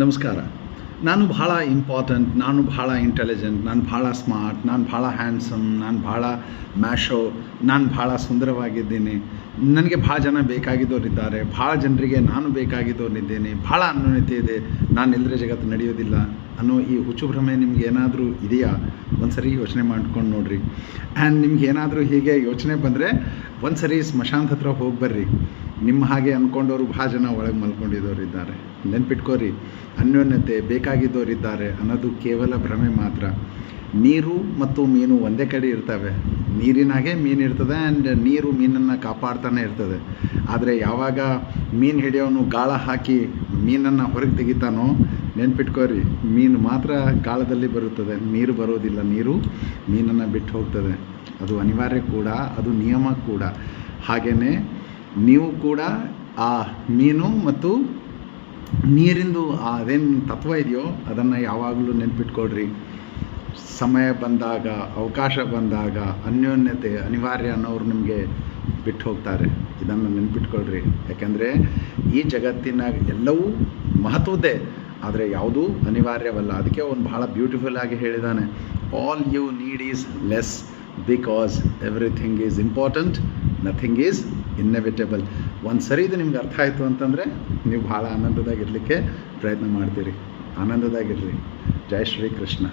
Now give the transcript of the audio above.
ನಮಸ್ಕಾರ. ನಾನು ಭಾಳ ಇಂಪಾರ್ಟೆಂಟ್, ನಾನು ಭಾಳ ಇಂಟೆಲಿಜೆಂಟ್, ನಾನು ಭಾಳ ಸ್ಮಾರ್ಟ್, ನಾನು ಭಾಳ ಹ್ಯಾಂಡ್ಸಮ್, ನಾನು ಭಾಳ ಮ್ಯಾಶೋ, ನಾನು ಭಾಳ ಸುಂದರವಾಗಿದ್ದೀನಿ, ನನಗೆ ಭಾಳ ಜನ ಬೇಕಾಗಿದ್ದವರಿದ್ದಾರೆ, ಭಾಳ ಜನರಿಗೆ ನಾನು ಬೇಕಾಗಿದ್ದವನಿದ್ದೇನೆ, ಭಾಳ ಅನ್ಯೋನ್ಯತೆ ಇದೆ, ನಾನಿಲ್ಲದ್ರೆ ಜಗತ್ತು ನಡೆಯೋದಿಲ್ಲ ಅನ್ನೋ ಈ ಹುಚ್ಚು ಭ್ರಮೆ ನಿಮಗೇನಾದರೂ ಇದೆಯಾ? ಒಂದು ಸರಿ ಯೋಚನೆ ಮಾಡ್ಕೊಂಡು ನೋಡಿರಿ. ಆ್ಯಂಡ್ ನಿಮ್ಗೇನಾದರೂ ಹೀಗೆ ಯೋಚನೆ ಬಂದರೆ ಒಂದು ಸರಿ ಸ್ಮಶಾನದ ಹತ್ರ ಹೋಗಿ ಬರ್ರಿ. ನಿಮ್ಮ ಹಾಗೆ ಅಂದ್ಕೊಂಡವರು ಭಾಳ ಜನ ಒಳಗೆ ಮಲ್ಕೊಂಡಿದ್ದವರಿದ್ದಾರೆ. ನೆನ್ಪಿಟ್ಕೋರಿ, ಅನ್ಯೋನ್ಯತೆ ಬೇಕಾಗಿದ್ದವರಿದ್ದಾರೆ ಅನ್ನೋದು ಕೇವಲ ಭ್ರಮೆ ಮಾತ್ರ. ನೀರು ಮತ್ತು ಮೀನು ಒಂದೇ ಕಡೆ ಇರ್ತವೆ. ನೀರಿನಾಗೆ ಮೀನು ಇರ್ತದೆ ಆ್ಯಂಡ್ ನೀರು ಮೀನನ್ನು ಕಾಪಾಡ್ತಾನೆ ಇರ್ತದೆ. ಆದರೆ ಯಾವಾಗ ಮೀನು ಹಿಡಿಯೋನು ಗಾಳ ಹಾಕಿ ಮೀನನ್ನು ಹೊರಗೆ ತೆಗಿತಾನೋ, ನೆನ್ಪಿಟ್ಕೋರಿ, ಮೀನು ಮಾತ್ರ ಗಾಳದಲ್ಲಿ ಬರುತ್ತದೆ, ನೀರು ಬರೋದಿಲ್ಲ. ನೀರು ಮೀನನ್ನು ಬಿಟ್ಟು ಹೋಗ್ತದೆ. ಅದು ಅನಿವಾರ್ಯ ಕೂಡ, ಅದು ನಿಯಮ ಕೂಡ. ಹಾಗೆಯೇ ನೀವು ಕೂಡ ಆ ಮೀನು ಮತ್ತು ನೀರಿಂದು ಅದೇನು ತತ್ವ ಇದೆಯೋ ಅದನ್ನು ಯಾವಾಗಲೂ ನೆನ್ಪಿಟ್ಕೊಳ್ರಿ. ಸಮಯ ಬಂದಾಗ, ಅವಕಾಶ ಬಂದಾಗ ಅನ್ಯೋನ್ಯತೆ ಅನಿವಾರ್ಯ ಅನ್ನೋರು ನಿಮಗೆ ಬಿಟ್ಟು ಹೋಗ್ತಾರೆ. ಇದನ್ನು ನೆನ್ಪಿಟ್ಕೊಳ್ರಿ. ಯಾಕೆಂದರೆ ಈ ಜಗತ್ತಿನಾಗ ಎಲ್ಲವೂ ಮಹತ್ವದ್ದೇ, ಆದರೆ ಯಾವುದೂ ಅನಿವಾರ್ಯವಲ್ಲ. ಅದಕ್ಕೆ ಅವನು ಭಾಳ ಬ್ಯೂಟಿಫುಲ್ ಆಗಿ ಹೇಳಿದ್ದಾನೆ, all you need is less because everything is important, nothing is inevitable. ಒಂದು ಸರಿ ಇದು ನಿಮ್ಗೆ ಅರ್ಥ ಆಯಿತು ಅಂತಂದರೆ ನೀವು ಭಾಳ ಆನಂದದಾಗಿರಲಿಕ್ಕೆ ಪ್ರಯತ್ನ ಮಾಡ್ತೀರಿ. ಆನಂದದಾಗಿರ್ರಿ. ಜೈ ಶ್ರೀ ಕೃಷ್ಣ.